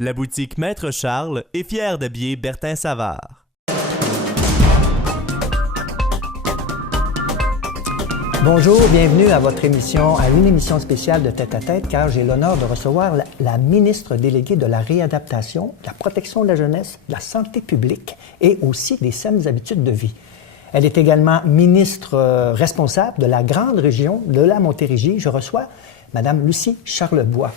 La boutique Maître Charles est fière d'habiller Bertin Savard. Bonjour, bienvenue à votre émission, à une émission spéciale de Tête à Tête, car j'ai l'honneur de recevoir la ministre déléguée de la réadaptation, de la protection de la jeunesse, de la santé publique et aussi des saines habitudes de vie. Elle est également ministre responsable de la grande région de la Montérégie. Je reçois Mme Lucie Charlebois.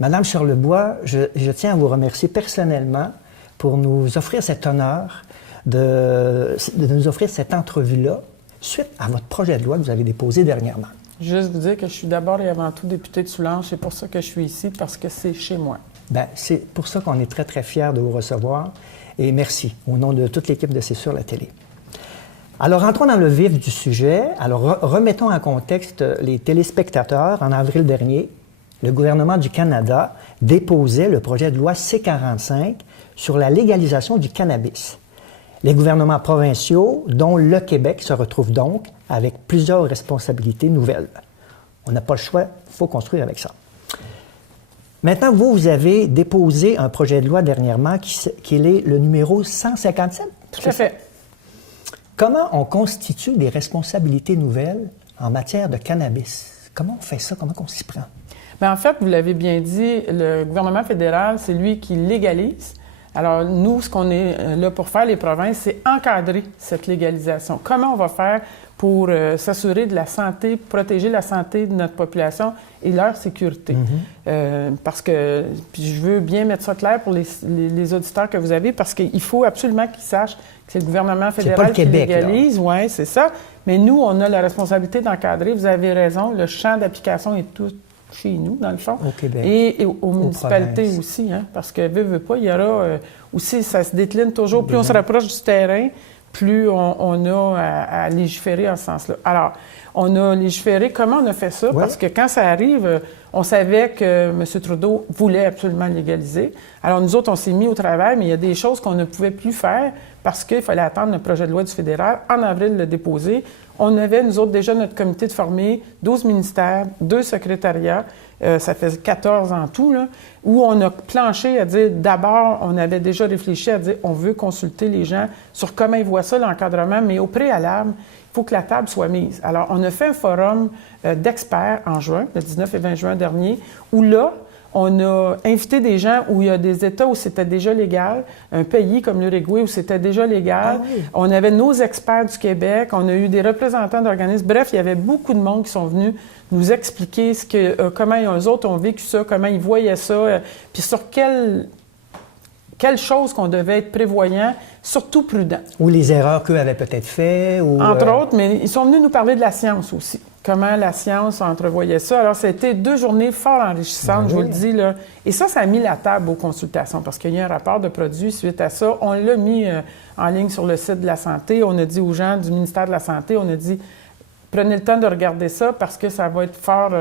Madame Charlebois, je tiens à vous remercier personnellement pour nous offrir cet honneur de nous offrir cette entrevue-là suite à votre projet de loi que vous avez déposé dernièrement. Juste vous dire que je suis d'abord et avant tout députée de Soulanges. C'est pour ça que je suis ici, parce que c'est chez moi. Bien, c'est pour ça qu'on est très, très fiers de vous recevoir. Et merci, au nom de toute l'équipe de C'est sur la télé. Alors, entrons dans le vif du sujet. Alors, remettons en contexte les téléspectateurs. En avril dernier, le gouvernement du Canada déposait le projet de loi C-45 sur la légalisation du cannabis. Les gouvernements provinciaux, dont le Québec, se retrouvent donc avec plusieurs responsabilités nouvelles. On n'a pas le choix, il faut construire avec ça. Maintenant, vous avez déposé un projet de loi dernièrement qui est le numéro 157. Tout à fait. Comment on constitue des responsabilités nouvelles en matière de cannabis? Comment on fait ça? Comment on s'y prend? Bien, en fait, vous l'avez bien dit, le gouvernement fédéral, c'est lui qui légalise. Alors, nous, ce qu'on est là pour faire, les provinces, c'est encadrer cette légalisation. Comment on va faire pour s'assurer de la santé, protéger la santé de notre population et leur sécurité? Parce que, puis je veux bien mettre ça clair pour les auditeurs que vous avez, parce qu'il faut absolument qu'ils sachent que c'est le gouvernement fédéral qui légalise. Oui, c'est ça. Mais nous, on a la responsabilité d'encadrer. Vous avez raison, le champ d'application est tout chez nous, dans le fond. Au Québec. Et aux municipalités aussi, hein, parce que, veut pas, il y aura aussi, ça se décline toujours. Plus on se rapproche du terrain, plus on a à légiférer en ce sens-là. Alors, on a légiféré. Comment on a fait ça? Ouais. Parce que quand ça arrive, on savait que M. Trudeau voulait absolument légaliser. Alors, nous autres, on s'est mis au travail, mais il y a des choses qu'on ne pouvait plus faire parce qu'il fallait attendre le projet de loi du fédéral. En avril, le déposer. On avait, nous autres, déjà notre comité de formés, 12 ministères, 2 secrétariats, ça fait 14 en tout, là, où on a planché à dire, d'abord, on avait déjà réfléchi à dire, on veut consulter les gens sur comment ils voient ça, l'encadrement, mais au préalable, il faut que la table soit mise. Alors, on a fait un forum d'experts en juin, le 19 et 20 juin dernier, où là, on a invité des gens où il y a des États où c'était déjà légal, un pays comme l'Uruguay où c'était déjà légal. Ah oui. On avait nos experts du Québec, on a eu des représentants d'organismes. Bref, il y avait beaucoup de monde qui sont venus nous expliquer comment eux autres ont vécu ça, comment ils voyaient ça, puis sur quelle chose qu'on devait être prévoyant, surtout prudent. Ou les erreurs qu'eux avaient peut-être fait. Ou, entre autres, mais ils sont venus nous parler de la science aussi. Comment la science entrevoyait ça. Alors, c'était 2 journées fort enrichissantes, je vous le dis, là. Et ça a mis la table aux consultations, parce qu'il y a un rapport de produits suite à ça. On l'a mis en ligne sur le site de la Santé. On a dit aux gens du ministère de la Santé, on a dit, prenez le temps de regarder ça, parce que ça va être fort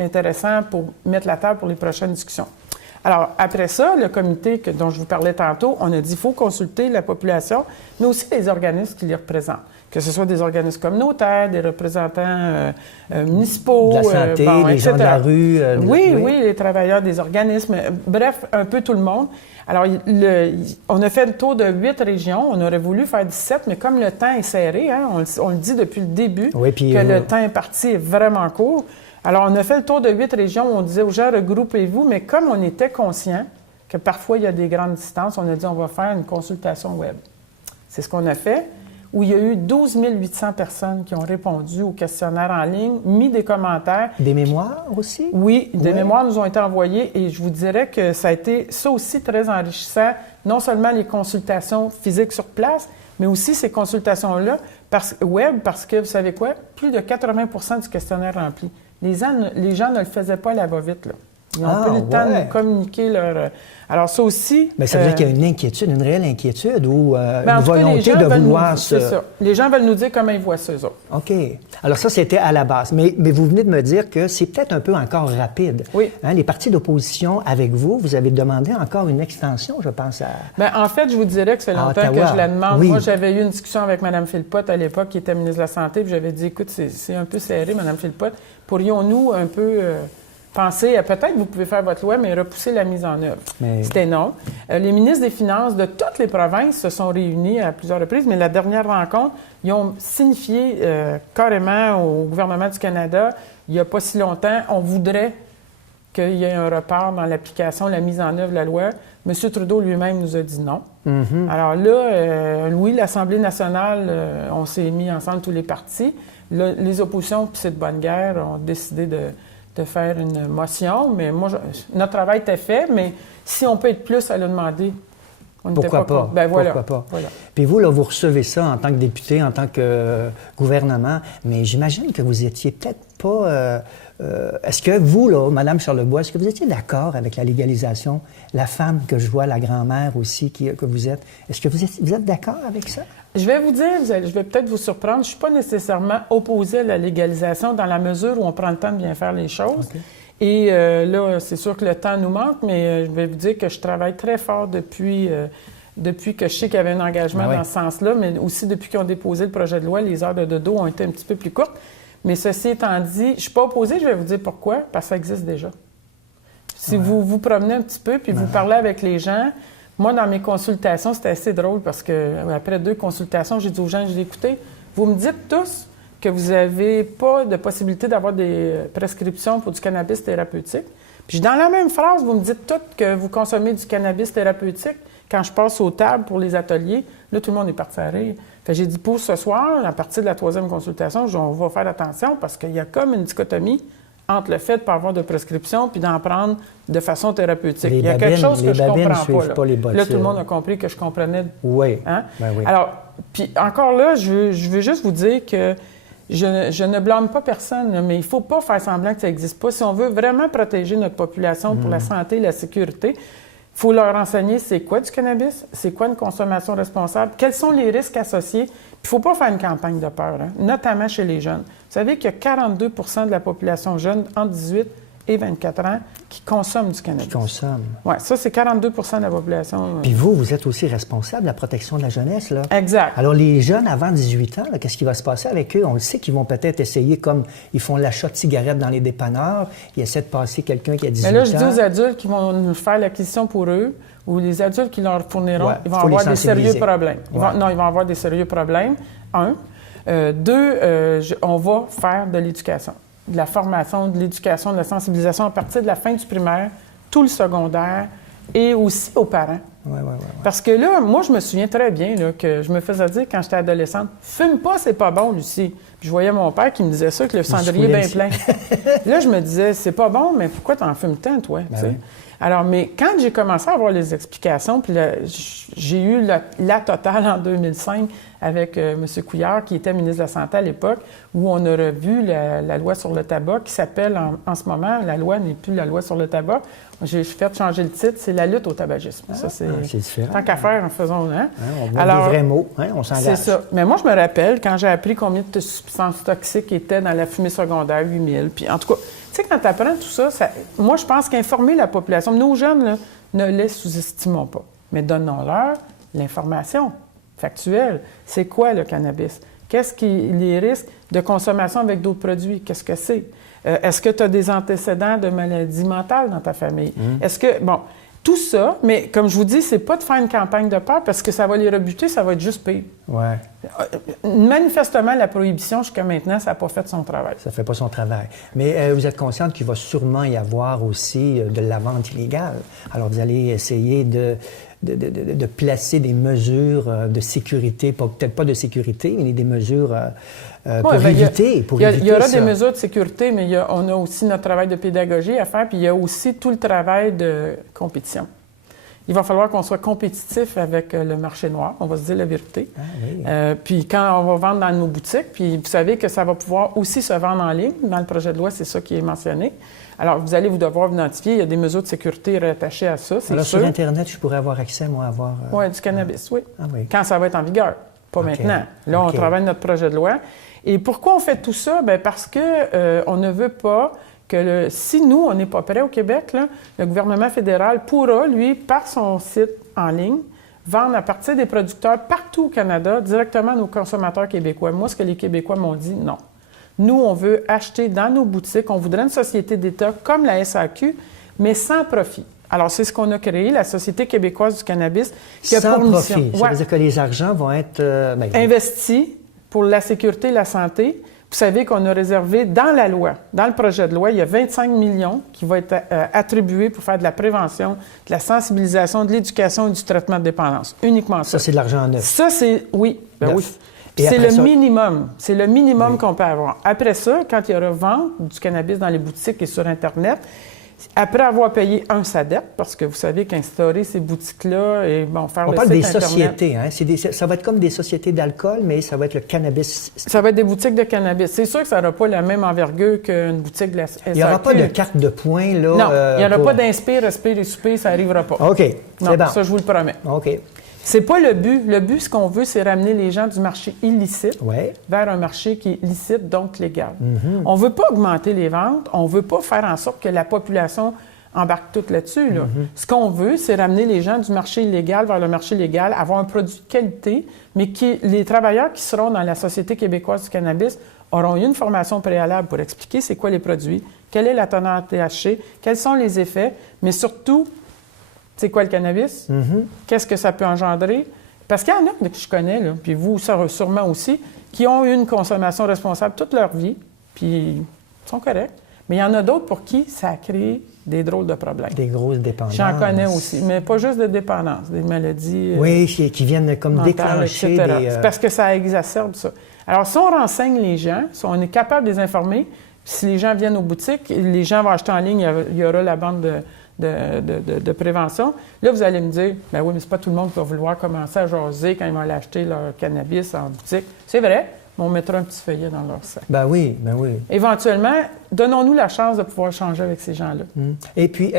intéressant pour mettre la table pour les prochaines discussions. Alors, après ça, le comité dont je vous parlais tantôt, on a dit qu'il faut consulter la population, mais aussi les organismes qui les représentent. Que ce soit des organismes communautaires, des représentants municipaux, de la santé, les gens de la rue. Oui, les travailleurs des organismes. Bref, un peu tout le monde. Alors, on a fait le tour de 8 régions. On aurait voulu faire 17, mais comme le temps est serré, hein, on le dit depuis le début, que le temps imparti est vraiment court. Alors, on a fait le tour de 8 régions où on disait aux gens, regroupez-vous, mais comme on était conscient que parfois il y a des grandes distances, on a dit, on va faire une consultation web. C'est ce qu'on a fait, où il y a eu 12 800 personnes qui ont répondu au questionnaire en ligne, mis des commentaires. Des mémoires aussi? Oui, des mémoires nous ont été envoyées et je vous dirais que ça a été ça aussi très enrichissant, non seulement les consultations physiques sur place, mais aussi ces consultations-là web, parce que, vous savez quoi, plus de 80 du questionnaire rempli. Les gens ne le faisaient pas à la va-vite, là. Ils n'ont pas eu le temps de nous communiquer leur... Alors, ça aussi... Bien, ça veut dire qu'il y a une inquiétude, une réelle inquiétude ou une volonté de vouloir se... C'est ça. Les gens veulent nous dire comment ils voient ça, eux autres. OK. Alors, ça, c'était à la base. Mais vous venez de me dire que c'est peut-être un peu encore rapide. Oui. Hein, les partis d'opposition, avec vous, vous avez demandé encore une extension, je pense, à... Bien, en fait, je vous dirais que ça fait longtemps que je la demande. Oui. Moi, j'avais eu une discussion avec Mme Philpott à l'époque, qui était ministre de la Santé, puis j'avais dit, écoute, c'est un peu serré, Mme Philpott. Pourrions-nous un peu... pensez à peut-être vous pouvez faire votre loi, mais repousser la mise en œuvre. C'était non. Les ministres des Finances de toutes les provinces se sont réunis à plusieurs reprises, mais la dernière rencontre, ils ont signifié carrément au gouvernement du Canada, il n'y a pas si longtemps, on voudrait qu'il y ait un report dans l'application, la mise en œuvre de la loi. M. Trudeau lui-même nous a dit non. Mm-hmm. Alors là, oui, l'Assemblée nationale, on s'est mis ensemble tous les partis. Là, les oppositions, puis c'est de bonne guerre, ont décidé de faire une motion. Mais moi, notre travail était fait, mais si on peut être plus à le demander, on n'était pas. Pourquoi pas? Ben, voilà. Pourquoi pas? Voilà. Puis vous, là, vous recevez ça en tant que député, en tant que gouvernement, mais j'imagine que vous étiez peut-être pas... est-ce que vous, là, Mme Charlebois, est-ce que vous étiez d'accord avec la légalisation? La femme que je vois, la grand-mère aussi que vous êtes, est-ce que vous êtes d'accord avec ça? Je vais vous dire, je vais peut-être vous surprendre, je ne suis pas nécessairement opposée à la légalisation dans la mesure où on prend le temps de bien faire les choses. Okay. Et là, c'est sûr que le temps nous manque, mais je vais vous dire que je travaille très fort depuis que je sais qu'il y avait un engagement dans ce sens-là, mais aussi depuis qu'ils ont déposé le projet de loi, les heures de dodo ont été un petit peu plus courtes. Mais ceci étant dit, je ne suis pas opposée, je vais vous dire pourquoi, parce que ça existe déjà. Si vous vous promenez un petit peu, puis vous parlez avec les gens, moi, dans mes consultations, c'était assez drôle parce qu'après 2 consultations, j'ai dit aux gens, j'ai dit, écoutez, vous me dites tous que vous n'avez pas de possibilité d'avoir des prescriptions pour du cannabis thérapeutique. Puis dans la même phrase, vous me dites toutes que vous consommez du cannabis thérapeutique. Quand je passe aux tables pour les ateliers, là, tout le monde est parti à rire. Fait, j'ai dit, pour ce soir, à partir de la 3e consultation, on va faire attention parce qu'il y a comme une dichotomie entre le fait de ne pas avoir de prescription puis d'en prendre de façon thérapeutique. Il y a quelque chose que je ne comprends pas. Là, tout le monde a compris que je comprenais. Oui. Hein? Ben oui. Alors, puis encore là, je veux juste vous dire que je ne blâme pas personne, mais il ne faut pas faire semblant que ça n'existe pas. Si on veut vraiment protéger notre population pour la santé et la sécurité, il faut leur enseigner c'est quoi du cannabis, c'est quoi une consommation responsable, quels sont les risques associés. Il ne faut pas faire une campagne de peur, notamment chez les jeunes. Vous savez qu'il y a 42 % de la population jeune entre 18 et 24 ans qui consomment du cannabis. Qui consomment. Oui, ça, c'est 42 % de la population. Puis vous êtes aussi responsable de la protection de la jeunesse, là. Exact. Alors, les jeunes avant 18 ans, qu'est-ce qui va se passer avec eux? On le sait qu'ils vont peut-être essayer, comme ils font l'achat de cigarettes dans les dépanneurs, ils essaient de passer quelqu'un qui a 18 ans. Mais là, je dis aux adultes qui vont nous faire l'acquisition pour eux, ou les adultes qui leur fourniront, ils vont avoir des sérieux problèmes. Ils vont avoir des sérieux problèmes. 1. 2, on va faire de l'éducation, de la formation, de l'éducation, de la sensibilisation à partir de la fin du primaire, tout le secondaire et aussi aux parents. Ouais. Parce que là, moi, je me souviens très bien là, que je me faisais dire quand j'étais adolescente, « Fume pas, c'est pas bon, Lucie. » Puis je voyais mon père qui me disait ça, que le cendrier est bien plein. Là, je me disais, c'est pas bon, mais pourquoi t'en fumes tant, toi? Oui. Alors, mais quand j'ai commencé à avoir les explications, puis j'ai eu la totale en 2005 avec M. Couillard, qui était ministre de la Santé à l'époque, où on a revu la loi sur le tabac, qui s'appelle en ce moment, la loi n'est plus la loi sur le tabac. J'ai fait changer le titre, c'est la lutte au tabagisme. Ça, c'est différent. Tant qu'à faire, faisons. On voit des vrais mots, on s'engage. C'est ça. Mais moi, je me rappelle, quand j'ai appris combien de substances toxiques étaient dans la fumée secondaire, 8000, puis en tout cas, tu sais, quand tu apprends tout ça, moi, je pense qu'informer la population, nos jeunes, là, ne les sous-estimons pas, mais donnons-leur l'information factuelle. C'est quoi le cannabis? Qu'est-ce qui les risques de consommation avec d'autres produits? Qu'est-ce que c'est? Est-ce que tu as des antécédents de maladies mentales dans ta famille? Est-ce que, bon, tout ça, mais comme je vous dis, c'est pas de faire une campagne de peur parce que ça va les rebuter, ça va être juste pire. Ouais. Manifestement, la prohibition, jusqu'à maintenant, ça n'a pas fait son travail. Ça ne fait pas son travail. Mais vous êtes consciente qu'il va sûrement y avoir aussi de la vente illégale. Alors, vous allez essayer de placer des mesures de sécurité, peut-être pas de sécurité, mais des mesures pour éviter ça. Il y aura des mesures de sécurité, mais on a aussi notre travail de pédagogie à faire, puis il y a aussi tout le travail de compétition. Il va falloir qu'on soit compétitif avec le marché noir, on va se dire la vérité. Ah, oui. Puis quand on va vendre dans nos boutiques, puis vous savez que ça va pouvoir aussi se vendre en ligne. Dans le projet de loi, c'est ça qui est mentionné. Alors, vous allez devoir vous identifier. Il y a des mesures de sécurité rattachées à ça, c'est alors, sûr. sur Internet, je pourrais avoir accès, moi, à avoir... Oui, du cannabis, oui. Ah, oui. Quand ça va être en vigueur, pas maintenant. Là, on travaille notre projet de loi. Et pourquoi on fait tout ça? Bien, parce que on ne veut pas que si nous, on n'est pas prêts au Québec, là, le gouvernement fédéral pourra, lui, par son site en ligne, vendre à partir des producteurs partout au Canada, directement à nos consommateurs québécois. Moi, ce que les Québécois m'ont dit, non. Nous, on veut acheter dans nos boutiques, on voudrait une société d'État comme la SAQ, mais sans profit. Alors, c'est ce qu'on a créé, la Société québécoise du cannabis, qui a sans pour profit. mission... Ça veut dire que les argents vont être... investis pour la sécurité et la santé. Vous savez qu'on a réservé dans la loi, dans le projet de loi, il y a 25 millions qui vont être attribués pour faire de la prévention, de la sensibilisation, de l'éducation et du traitement de dépendance. Uniquement ça. Ça, c'est de l'argent neuf. Ça, c'est... Oui. Ben oui. Et c'est après le ça... minimum. C'est le minimum oui. qu'on peut avoir. Après ça, quand il y aura vente du cannabis dans les boutiques et sur Internet, après avoir payé sa dette, parce que vous savez qu'instaurer ces boutiques-là et faire on le parle site des Internet, sociétés, hein? Ça va être comme des sociétés d'alcool, mais ça va être le cannabis. Ça va être des boutiques de cannabis. C'est sûr que ça n'aura pas la même envergure qu'une boutique de la SAQ. Il n'y aura pas de carte de points, là? Non, il n'y aura pas d'inspire, respire et souper, ça n'arrivera pas. OK, c'est non, bon. Ça, je vous le promets. OK. C'est pas le but. Le but, ce qu'on veut, c'est ramener les gens du marché illicite ouais. vers un marché qui est licite, donc légal. On ne veut pas augmenter les ventes. On ne veut pas faire en sorte que la population embarque toute là-dessus. Là. Ce qu'on veut, c'est ramener les gens du marché illégal vers le marché légal, avoir un produit de qualité, mais les travailleurs qui seront dans la Société québécoise du cannabis auront eu une formation préalable pour expliquer c'est quoi les produits, quelle est la teneur en THC, quels sont les effets, mais surtout, c'est quoi le cannabis? Qu'est-ce que ça peut engendrer? Parce qu'il y en a que je connais, là, puis vous sûrement aussi, qui ont eu une consommation responsable toute leur vie, puis ils sont corrects. Mais il y en a d'autres pour qui ça a créé des drôles de problèmes. Des grosses dépendances. J'en connais aussi, mais pas juste de dépendance, des maladies oui, qui viennent comme mentales, déclencher etc. des... C'est parce que ça exacerbe ça. Alors, si on renseigne les gens, si on est capable de les informer, si les gens viennent aux boutiques, les gens vont acheter en ligne, il y aura la bande de prévention. Là, vous allez me dire, ben oui, mais c'est pas tout le monde qui va vouloir commencer à jaser quand ils vont aller acheter leur cannabis en boutique. C'est vrai, mais on mettra un petit feuillet dans leur sac. Ben oui, ben oui. Éventuellement, donnons-nous la chance de pouvoir changer avec ces gens-là. Et puis,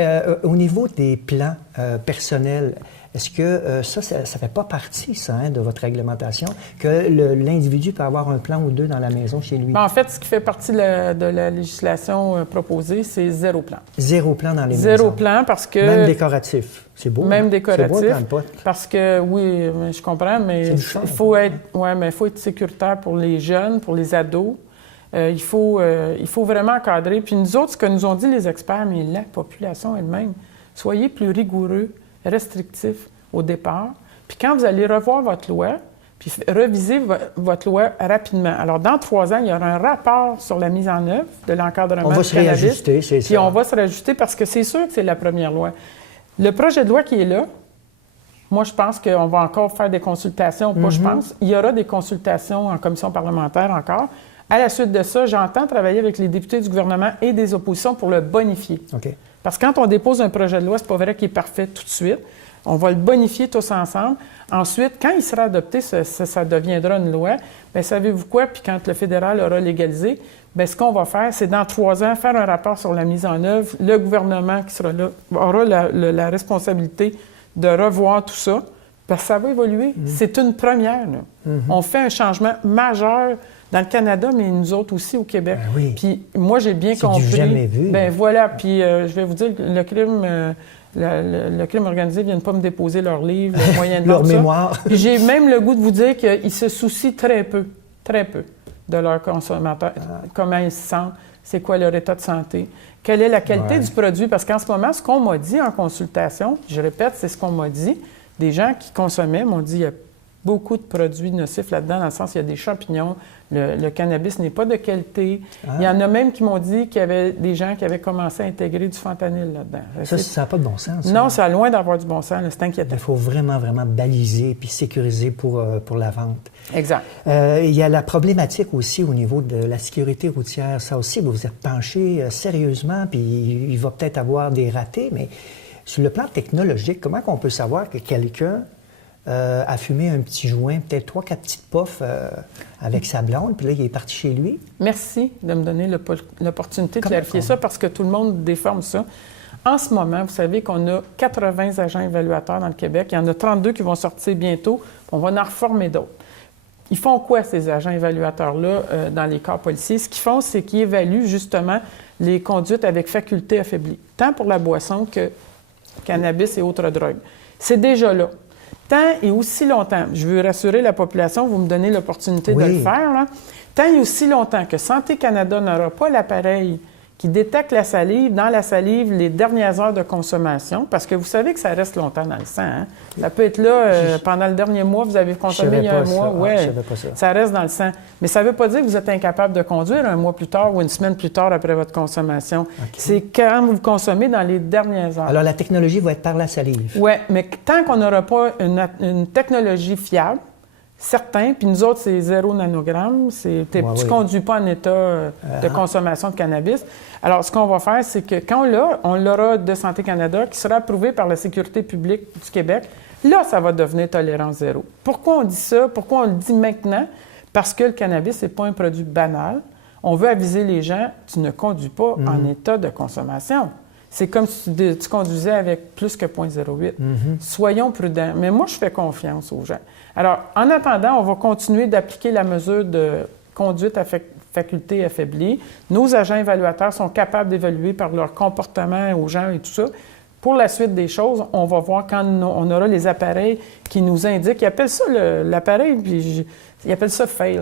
au niveau des plans personnels, est-ce que ça ne fait pas partie, ça, hein, de votre réglementation, que l'individu peut avoir un plan ou deux dans la maison chez lui? En fait, ce qui fait partie de la législation proposée, c'est 0 plan. 0 plan dans les maisons? 0 plan parce que... Même décoratif. C'est beau. Même hein? décoratif. C'est beau, un plan de pote. Parce que, oui, je comprends, mais il faut être sécuritaire pour les jeunes, pour les ados. Il faut vraiment encadrer. Puis nous autres, ce que nous ont dit les experts, mais la population elle-même, soyez plus rigoureux, restrictifs au départ. Puis quand vous allez revoir votre loi, puis reviser votre loi rapidement. Alors, dans 3 ans, il y aura un rapport sur la mise en œuvre de l'encadrement du cannabis. On va se réajuster, c'est ça. Puis on va se réajuster parce que c'est sûr que c'est la première loi. Le projet de loi qui est là, moi, je pense qu'on va encore faire des consultations. Pas je pense. Il y aura des consultations en commission parlementaire encore. À la suite de ça, j'entends travailler avec les députés du gouvernement et des oppositions pour le bonifier. Okay. Parce que quand on dépose un projet de loi, c'est pas vrai qu'il est parfait tout de suite. On va le bonifier tous ensemble. Ensuite, quand il sera adopté, ça deviendra une loi. Bien, savez-vous quoi? Puis quand le fédéral aura légalisé, bien, ce qu'on va faire, c'est dans 3 ans, faire un rapport sur la mise en œuvre. Le gouvernement qui sera là aura la responsabilité de revoir tout ça. Parce que ça va évoluer. C'est une première. On fait un changement majeur dans le Canada, mais nous autres aussi au Québec. Ben oui. Puis moi, j'ai bien compris. C'est du jamais vu. Ben voilà. Puis je vais vous dire, le crime organisé ne vient pas me déposer leurs livres, les moyens de leur ça. mémoire. Puis j'ai même le goût de vous dire qu'ils se soucient très peu de leurs consommateurs. Comment ils se sentent, c'est quoi leur état de santé, quelle est la qualité du produit. Parce qu'en ce moment, ce qu'on m'a dit en consultation, je répète, c'est ce qu'on m'a dit, des gens qui consommaient m'ont dit il y a beaucoup de produits nocifs là-dedans, dans le sens qu'il y a des champignons, le cannabis n'est pas de qualité. Il y en a même qui m'ont dit qu'il y avait des gens qui avaient commencé à intégrer du fentanyl là-dedans. Ça n'a pas de bon sens. Non, ça a loin d'avoir du bon sens. Là, c'est inquiétant. Il faut vraiment, vraiment baliser puis sécuriser pour la vente. Exact. Il y a la problématique aussi au niveau de la sécurité routière. Ça aussi, vous vous êtes penché sérieusement, puis il va peut-être avoir des ratés, mais sur le plan technologique, comment on peut savoir que quelqu'un a fumé un petit joint, peut-être 3-4 petites puffs avec sa blonde, puis là, il est parti chez lui? Merci de me donner l'opportunité de clarifier ça, parce que tout le monde déforme ça. En ce moment, vous savez qu'on a 80 agents évaluateurs dans le Québec. Il y en a 32 qui vont sortir bientôt. On va en reformer d'autres. Ils font quoi, ces agents évaluateurs-là, dans les corps policiers? Ce qu'ils font, c'est qu'ils évaluent justement les conduites avec faculté affaiblie, tant pour la boisson que cannabis et autres drogues. C'est déjà là. tant et aussi longtemps, je veux rassurer la population, vous me donnez l'opportunité de le faire, là, tant et aussi longtemps que Santé Canada n'aura pas l'appareil qui détecte la salive, dans la salive, les dernières heures de consommation, parce que vous savez que ça reste longtemps dans le sang. Hein? Ça peut être là pendant le dernier mois, vous avez consommé il y a un mois, ça reste dans le sang. Mais ça ne veut pas dire que vous êtes incapable de conduire un mois plus tard ou une semaine plus tard après votre consommation. Okay. C'est quand vous consommez dans les dernières heures. Alors, la technologie va être par la salive. Oui, mais tant qu'on n'aura pas une technologie fiable, certains, puis nous autres, c'est 0 nanogramme. Tu ne conduis pas en état de consommation de cannabis. Alors, ce qu'on va faire, c'est que quand on l'aura de Santé Canada, qui sera approuvé par la Sécurité publique du Québec, là, ça va devenir tolérance 0. Pourquoi on dit ça? Pourquoi on le dit maintenant? Parce que le cannabis, ce n'est pas un produit banal. On veut aviser les gens, tu ne conduis pas en état de consommation. C'est comme si tu conduisais avec plus que 0,08. Soyons prudents. Mais moi, je fais confiance aux gens. Alors, en attendant, on va continuer d'appliquer la mesure de conduite à faculté affaiblie. Nos agents évaluateurs sont capables d'évaluer par leur comportement aux gens et tout ça. Pour la suite des choses, on va voir quand on aura les appareils qui nous indiquent. Ils appellent ça l'appareil, puis ils appellent ça « fail ».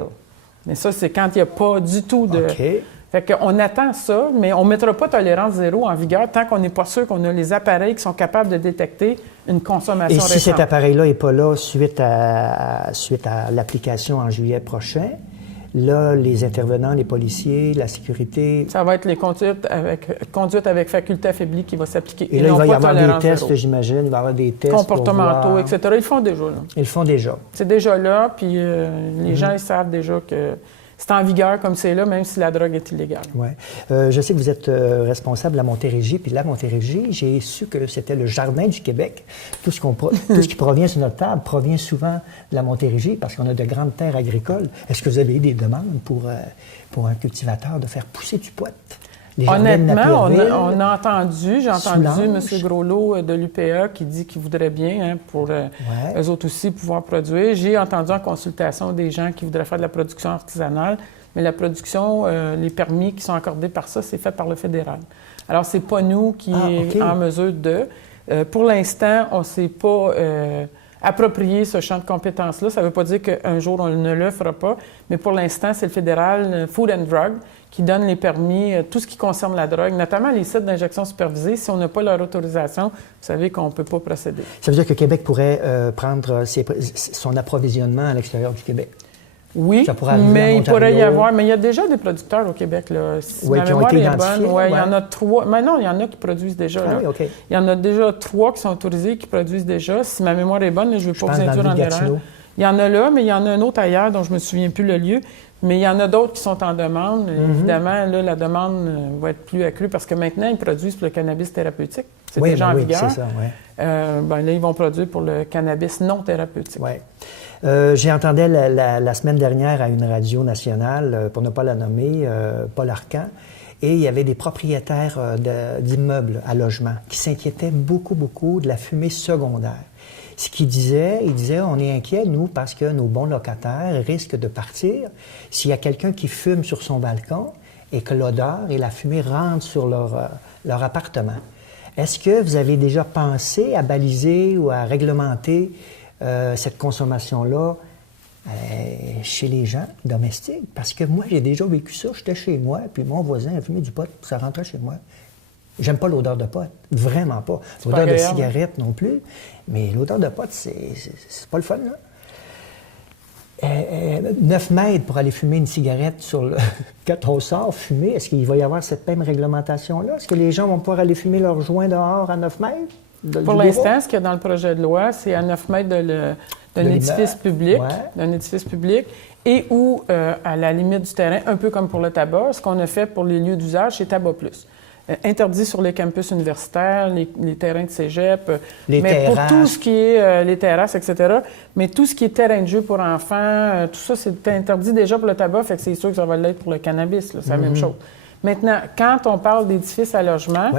Mais ça, c'est quand il n'y a pas du tout de... Okay. Fait qu'on attend ça, mais on ne mettra pas tolérance 0 en vigueur tant qu'on n'est pas sûr qu'on a les appareils qui sont capables de détecter une consommation récente. Et si cet appareil-là n'est pas là suite à l'application en juillet prochain, là, les intervenants, les policiers, la sécurité... Ça va être les conduites avec faculté affaiblie qui va s'appliquer. Et là, il va y avoir des tests, j'imagine, il va y avoir des tests comportementaux, etc. Ils le font déjà. Là. Ils le font déjà. C'est déjà là, puis les gens, ils savent déjà que... C'est en vigueur comme c'est là, même si la drogue est illégale. Oui. Je sais que vous êtes responsable de la Montérégie. Puis la Montérégie, j'ai su que c'était le jardin du Québec. Tout ce qui provient sur notre table provient souvent de la Montérégie parce qu'on a de grandes terres agricoles. Est-ce que vous avez eu des demandes pour un cultivateur de faire pousser du pot? Honnêtement, on a entendu, j'ai entendu M. Groslot de l'UPA qui dit qu'il voudrait bien pour eux autres aussi pouvoir produire. J'ai entendu en consultation des gens qui voudraient faire de la production artisanale, mais la production, les permis qui sont accordés par ça, c'est fait par le fédéral. Alors, c'est pas nous qui est en mesure de. Pour l'instant, on ne s'est pas approprié ce champ de compétences-là. Ça ne veut pas dire qu'un jour, on ne le fera pas, mais pour l'instant, c'est le fédéral Food and Drug qui donne les permis, tout ce qui concerne la drogue, notamment les sites d'injection supervisée. Si on n'a pas leur autorisation, vous savez qu'on ne peut pas procéder. Ça veut dire que Québec pourrait prendre son approvisionnement à l'extérieur du Québec? Oui, mais il pourrait y avoir... Mais il y a déjà des producteurs au Québec, là. Si ma mémoire est bonne, il y en a 3. Mais non, il y en a qui produisent déjà. Là. Oui, il y en a déjà 3 qui sont autorisés, qui produisent déjà. Si ma mémoire est bonne, là, je ne veux pas vous induire en erreur. Il y en a là, mais il y en a un autre ailleurs dont je ne me souviens plus le lieu. Mais il y en a d'autres qui sont en demande. Évidemment, là, la demande va être plus accrue parce que maintenant, ils produisent pour le cannabis thérapeutique. C'est déjà en vigueur. C'est ça, là, ils vont produire pour le cannabis non thérapeutique. Oui. J'ai entendu la semaine dernière à une radio nationale, pour ne pas la nommer, Paul Arcan, et il y avait des propriétaires d'immeubles à logement qui s'inquiétaient beaucoup de la fumée secondaire. Ce qu'il disait, on est inquiet, nous, parce que nos bons locataires risquent de partir s'il y a quelqu'un qui fume sur son balcon et que l'odeur et la fumée rentrent sur leur appartement. Est-ce que vous avez déjà pensé à baliser ou à réglementer cette consommation-là chez les gens domestiques? Parce que moi, j'ai déjà vécu ça. J'étais chez moi, puis mon voisin a fumé du pot, ça rentrait chez moi. J'aime pas l'odeur de pot, vraiment pas. L'odeur de cigarette non plus, mais l'odeur de pot, c'est pas le fun, là. 9 mètres pour aller fumer une cigarette quand on sort fumer, est-ce qu'il va y avoir cette même réglementation-là? Est-ce que les gens vont pouvoir aller fumer leur joint dehors à 9 mètres? Pour l'instant, ce qu'il y a dans le projet de loi, c'est à 9 mètres d'un édifice public, et ou à la limite du terrain, un peu comme pour le tabac, ce qu'on a fait pour les lieux d'usage chez Tabac Plus. Interdit sur les campus universitaires, les terrains de cégep, mais terrasses. Pour tout ce qui est les terrasses, etc., mais tout ce qui est terrain de jeu pour enfants, tout ça, c'est interdit déjà pour le tabac, fait que c'est sûr que ça va l'être pour le cannabis, là, c'est la même chose. Maintenant, quand on parle d'édifices à logement,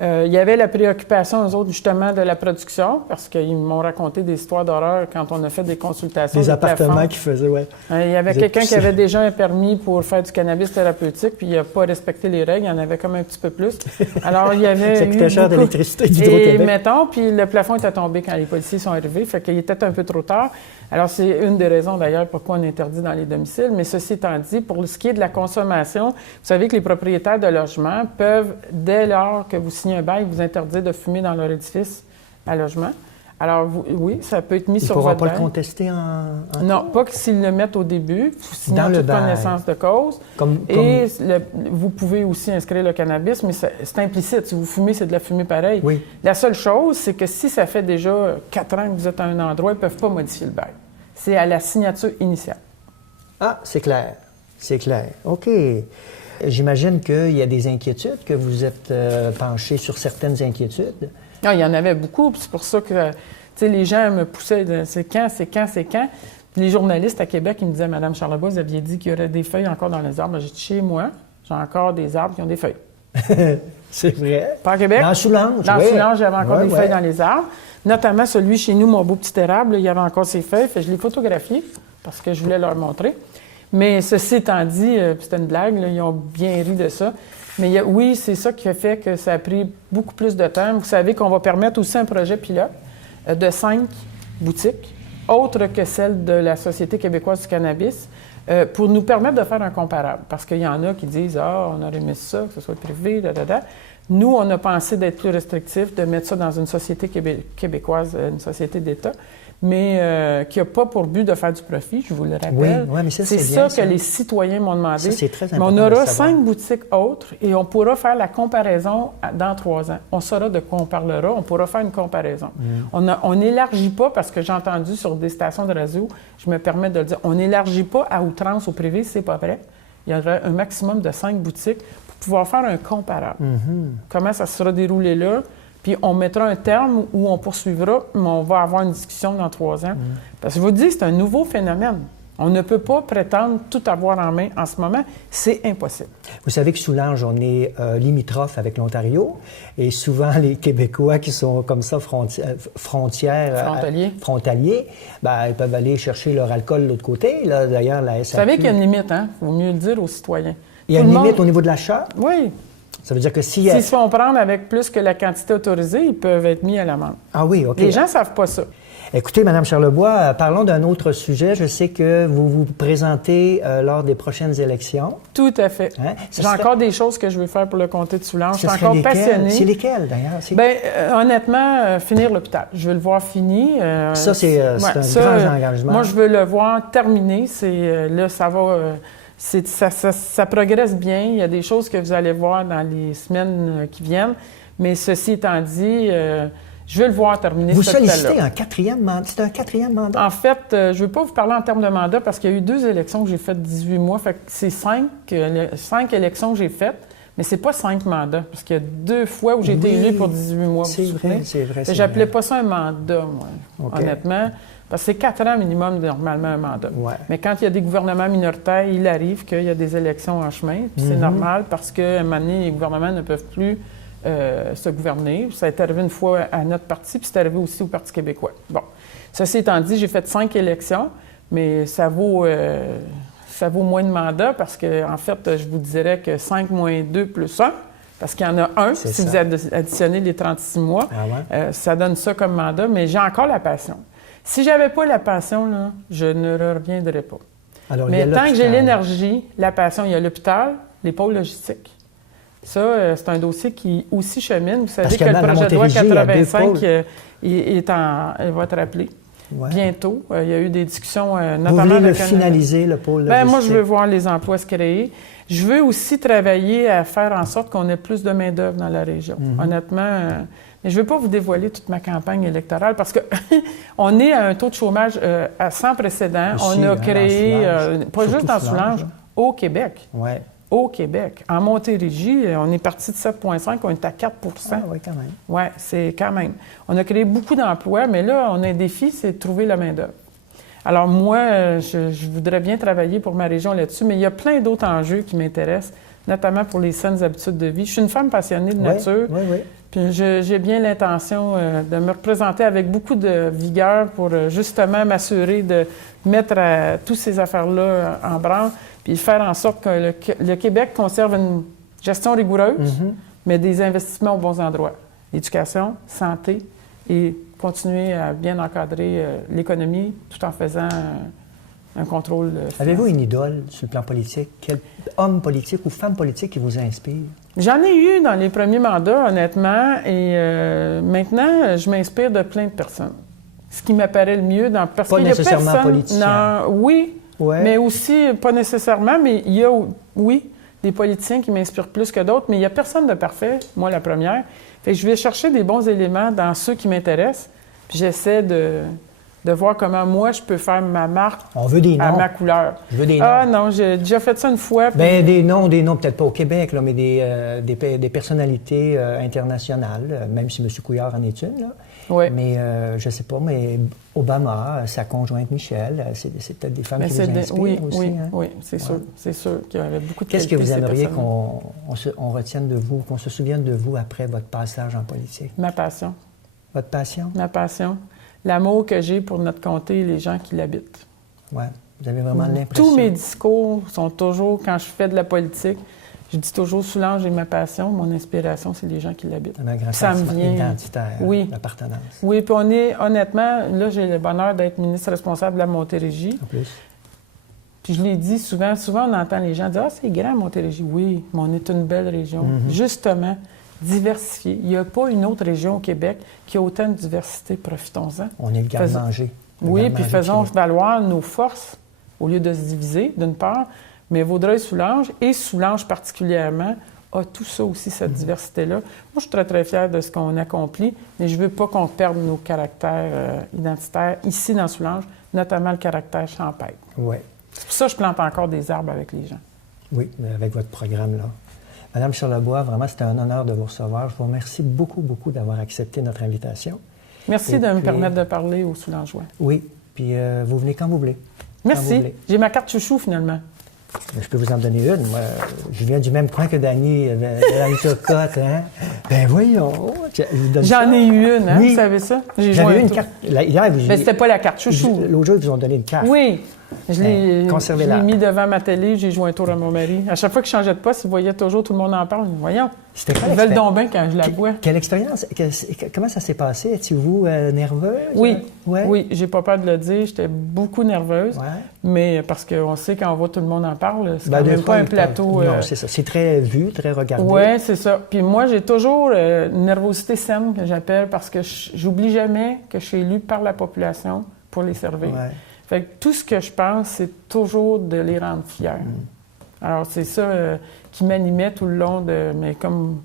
Il y avait la préoccupation, eux autres, justement, de la production, parce qu'ils m'ont raconté des histoires d'horreur quand on a fait des consultations. Des appartements qui faisaient, oui. Il y avait quelqu'un qui avait déjà un permis pour faire du cannabis thérapeutique, puis il n'a pas respecté les règles, il y en avait comme un petit peu plus. Alors, il y avait ça coûtait cher d'électricité Et d'Hydro-Québec. mettons, puis le plafond était tombé quand les policiers sont arrivés, fait qu'il était un peu trop tard. Alors, c'est une des raisons, d'ailleurs, pourquoi on interdit dans les domiciles. Mais ceci étant dit, pour ce qui est de la consommation, vous savez que les propriétaires de logements peuvent, dès lors que vous signez un bail, vous interdire de fumer dans leur édifice à logement. Alors, oui, ça peut être mis sur votre bail. Ils ne pourront pas le contester en Non, pas que s'ils le mettent au début, sinon toute connaissance de cause. Vous pouvez aussi inscrire le cannabis, mais c'est implicite. Si vous fumez, c'est de la fumée pareille. Oui. La seule chose, c'est que si ça fait déjà 4 ans que vous êtes à un endroit, ils ne peuvent pas modifier le bail. C'est à la signature initiale. Ah, c'est clair. C'est clair. OK. J'imagine qu'il y a des inquiétudes, que vous êtes penché sur certaines inquiétudes. Non, il y en avait beaucoup, puis c'est pour ça que les gens me poussaient de, c'est quand. Puis les journalistes à Québec, ils me disaient, Madame Charlebois, vous aviez dit qu'il y aurait des feuilles encore dans les arbres. J'ai dit, chez moi, j'ai encore des arbres qui ont des feuilles. C'est vrai. Pas à Québec? Dans Soulanges, Dans Soulanges, j'avais encore des feuilles ouais. dans les arbres. Notamment celui chez nous, mon beau petit érable, il y avait encore ses feuilles. Fait que je l'ai photographié parce que je voulais leur montrer. Mais ceci étant dit, c'était une blague, là, ils ont bien ri de ça. Mais oui, c'est ça qui a fait que ça a pris beaucoup plus de temps. Vous savez qu'on va permettre aussi un projet pilote de 5 boutiques, autres que celles de la Société québécoise du cannabis, pour nous permettre de faire un comparable. Parce qu'il y en a qui disent « Ah, on aurait aimé ça, que ce soit privé, da. » Nous, on a pensé d'être plus restrictifs, de mettre ça dans une société québécoise, une société d'État, mais qui n'a pas pour but de faire du profit, je vous le rappelle. Oui, mais ça, c'est bien, ça que les citoyens m'ont demandé. Ça, c'est très mais important. on aura 5 boutiques autres et on pourra faire la comparaison dans 3 ans. On saura de quoi on parlera, on pourra faire une comparaison. On n'élargit pas, parce que j'ai entendu sur des stations de radio, je me permets de le dire, on n'élargit pas à outrance au privé, c'est pas vrai. Il y aura un maximum de 5 boutiques pour pouvoir faire un comparable. Comment ça sera déroulé là? Puis on mettra un terme où on poursuivra, mais on va avoir une discussion dans 3 ans. Parce que je vous dis, c'est un nouveau phénomène. On ne peut pas prétendre tout avoir en main en ce moment. C'est impossible. Vous savez que Soulanges, on est limitrophe avec l'Ontario. Et souvent, les Québécois qui sont comme ça frontaliers, ben, ils peuvent aller chercher leur alcool de l'autre côté. Là, d'ailleurs, la SAQ... Vous savez qu'il y a une limite, hein? Il faut mieux le dire aux citoyens. Il y a une limite au niveau de l'achat? Oui. Ça veut dire que s'ils se font prendre avec plus que la quantité autorisée, ils peuvent être mis à l'amende. Ah oui, OK. Les gens ne savent pas ça. Écoutez, Mme Charlebois, parlons d'un autre sujet. Je sais que vous vous présentez lors des prochaines élections. Tout à fait. Hein? J'ai encore des choses que je veux faire pour le comté de Soulanges. Je suis encore passionnée. C'est lesquelles, d'ailleurs? Bien, honnêtement, finir l'hôpital. Je veux le voir fini. Ça, c'est un grand engagement. Moi, je veux le voir terminé. Là, ça va... Ça progresse bien. Il y a des choses que vous allez voir dans les semaines qui viennent. Mais ceci étant dit, je veux le voir terminer. Vous sollicitez un 4e mandat. C'est un 4e mandat? En fait, je ne veux pas vous parler en termes de mandat parce qu'il y a eu 2 élections que j'ai faites 18 mois. Fait que c'est 5 élections que j'ai faites, mais c'est pas 5 mandats. Parce qu'il y a 2 fois où j'ai été élu pour 18 mois. C'est vrai, c'est vrai. J'appelais pas ça un mandat, moi, honnêtement. Parce que c'est 4 ans minimum, normalement, un mandat. Ouais. Mais quand il y a des gouvernements minoritaires, il arrive qu'il y a des élections en chemin. Puis c'est normal parce qu'à un moment donné, les gouvernements ne peuvent plus se gouverner. Ça est arrivé une fois à notre parti, puis c'est arrivé aussi au Parti québécois. Bon. Ceci étant dit, j'ai fait 5 élections, mais ça vaut moins de mandats parce que, en fait, je vous dirais que 5 moins 2 plus 1, parce qu'il y en a un, si vous additionnez les 36 mois, ça donne ça comme mandat, mais j'ai encore la passion. Si je n'avais pas la passion, là, je ne reviendrais pas. Alors, mais tant que j'ai l'énergie, la passion, il y a l'hôpital, les pôles logistiques. Ça, c'est un dossier qui aussi chemine. Vous savez que le projet de loi 85 il va être appelé bientôt. Il y a eu des discussions, notamment... Vous voulez finaliser, le pôle logistique? Moi, je veux voir les emplois se créer. Je veux aussi travailler à faire en sorte qu'on ait plus de main-d'œuvre dans la région. Honnêtement... mais je ne veux pas vous dévoiler toute ma campagne électorale parce qu'on est à un taux de chômage sans précédent. Aussi, on a créé, pas juste dans Soulanges, au Québec. Oui. Au Québec. En Montérégie, on est parti de 7,5, on est à 4 oui, quand même. Oui, c'est quand même. On a créé beaucoup d'emplois, mais là, on a un défi, c'est de trouver la main-d'œuvre. Alors moi, je voudrais bien travailler pour ma région là-dessus, mais il y a plein d'autres enjeux qui m'intéressent, notamment pour les saines habitudes de vie. Je suis une femme passionnée de nature. Puis j'ai bien l'intention de me représenter avec beaucoup de vigueur pour justement m'assurer de mettre toutes ces affaires-là en branle, puis faire en sorte que le Québec conserve une gestion rigoureuse, mais des investissements aux bons endroits. Éducation, santé et continuer à bien encadrer l'économie tout en faisant un contrôle financier. Avez-vous une idole sur le plan politique? Quel homme politique ou femme politique qui vous inspire? J'en ai eu dans les premiers mandats, honnêtement, et maintenant, je m'inspire de plein de personnes. Ce qui m'apparaît le mieux, parce qu'il y a personne... Pas nécessairement politicien. Oui, mais aussi, pas nécessairement, mais il y a, oui, des politiciens qui m'inspirent plus que d'autres, mais il n'y a personne de parfait, moi la première. Fait que je vais chercher des bons éléments dans ceux qui m'intéressent, puis j'essaie de voir comment moi, je peux faire ma marque à ma couleur. Je veux des noms. Ah non, j'ai déjà fait ça une fois. Puis... Bien, des noms, peut-être pas au Québec, là, mais des personnalités internationales, même si M. Couillard en est une. Là. Oui. Mais je ne sais pas, mais Obama, sa conjointe Michelle, c'est peut-être des femmes qui vous inspirent aussi. Oui, hein? oui, c'est sûr. C'est sûr qu'il y avait beaucoup de Qu'est-ce que vous aimeriez qu'on retienne de vous, qu'on se souvienne de vous après votre passage en politique? Ma passion. Votre passion? Ma passion. L'amour que j'ai pour notre comté et les gens qui l'habitent. Oui, vous avez vraiment l'impression... Tous mes discours sont toujours, quand je fais de la politique, je dis toujours Soulanges est ma passion, mon inspiration, c'est les gens qui l'habitent. Un grand sentiment identitaire, l'appartenance. Oui, puis on est, honnêtement, là, j'ai le bonheur d'être ministre responsable de la Montérégie. En plus. Puis je l'ai dit souvent, on entend les gens dire « Ah, c'est grand, Montérégie. » Oui, mais on est une belle région. Justement, diversifiée. Il n'y a pas une autre région au Québec qui a autant de diversité. Profitons-en. On est le garde-manger. Oui, puis faisons valoir nos forces au lieu de se diviser, d'une part. Mais Vaudreuil-Soulanges, et Soulanges particulièrement, a tout ça aussi, cette diversité-là. Moi, je suis très, très fière de ce qu'on accomplit, mais je ne veux pas qu'on perde nos caractères identitaires ici dans Soulanges, notamment le caractère champêtre. Oui. C'est pour ça que je plante encore des arbres avec les gens. Oui, avec votre programme-là. Madame Charlebois, vraiment, c'était un honneur de vous recevoir. Je vous remercie beaucoup, beaucoup d'avoir accepté notre invitation. Merci de me permettre de parler aux Soulangeois. Oui, puis vous venez quand vous voulez. Merci. J'ai ma carte chouchou, finalement. Je peux vous en donner une. Moi, je viens du même coin que Dany, de la Cocotte, hein? Ben voyons! J'en ai eu une, hein? Oui. Vous savez ça? J'avais eu une carte. Hier, mais c'était pas la carte chouchou. L'autre jour, ils vous ont donné une carte. Oui. Je l'ai mis devant ma télé, j'ai joué un tour à mon mari. À chaque fois que je changeais de poste, il voyait toujours tout le monde en parle. Voyons. C'était quoi? Ils veulent donc bien quand je la vois. Quelle expérience? Comment ça s'est passé? Étiez-vous nerveuse? Oui. Ouais? Oui, j'ai pas peur de le dire. J'étais beaucoup nerveuse. Ouais. Mais parce qu'on sait quand on voit tout le monde en parle, c'est quand même pas un plateau. Non, c'est ça. C'est très vu, très regardé. Oui, c'est ça. Puis moi, j'ai toujours une nervosité saine que j'appelle parce que j'oublie jamais que je suis élue par la population pour les servir. Ouais. Fait que tout ce que je pense, c'est toujours de les rendre fiers. Alors, c'est ça qui m'animait tout le long de... Mais comme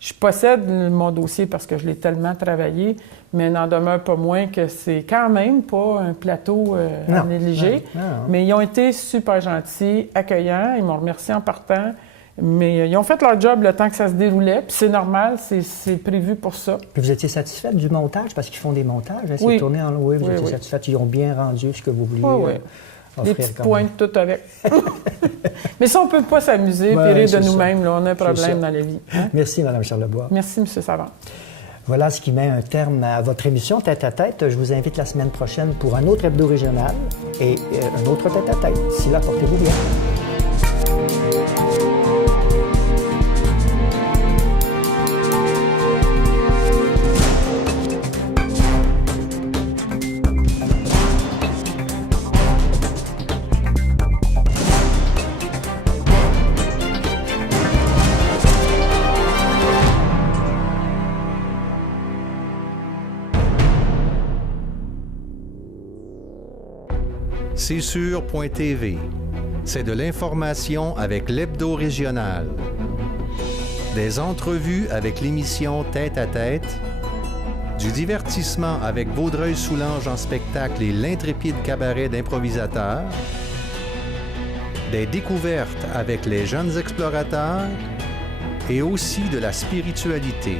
je possède mon dossier parce que je l'ai tellement travaillé, mais n'en demeure pas moins que c'est quand même pas un plateau à négliger. Non. Mais ils ont été super gentils, accueillants. Ils m'ont remercié en partant. Mais ils ont fait leur job le temps que ça se déroulait. Puis c'est normal, c'est prévu pour ça. Puis vous étiez satisfaite du montage? Parce qu'ils font des montages. Hein, oui. C'est tourné en vous étiez satisfaite? Ils ont bien rendu ce que vous vouliez offrir. Des petites pointes, tout avec. Mais ça, on ne peut pas s'amuser et rire de nous-mêmes. Là, on a un problème dans la vie. Hein? Merci, Mme Charlebois. Merci, M. Savant. Voilà ce qui met un terme à votre émission Tête à tête. Je vous invite la semaine prochaine pour un autre hebdo régional et un autre Tête à tête. D'ici là, portez-vous bien. C'est sûr.tv. C'est de l'information avec l'hebdo régional. Des entrevues avec l'émission Tête à tête. Du divertissement avec Vaudreuil-Soulanges en spectacle et l'intrépide cabaret d'improvisateurs. Des découvertes avec les jeunes explorateurs. Et aussi de la spiritualité.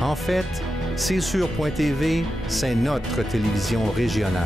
En fait, C'est sûr.tv, c'est notre télévision régionale.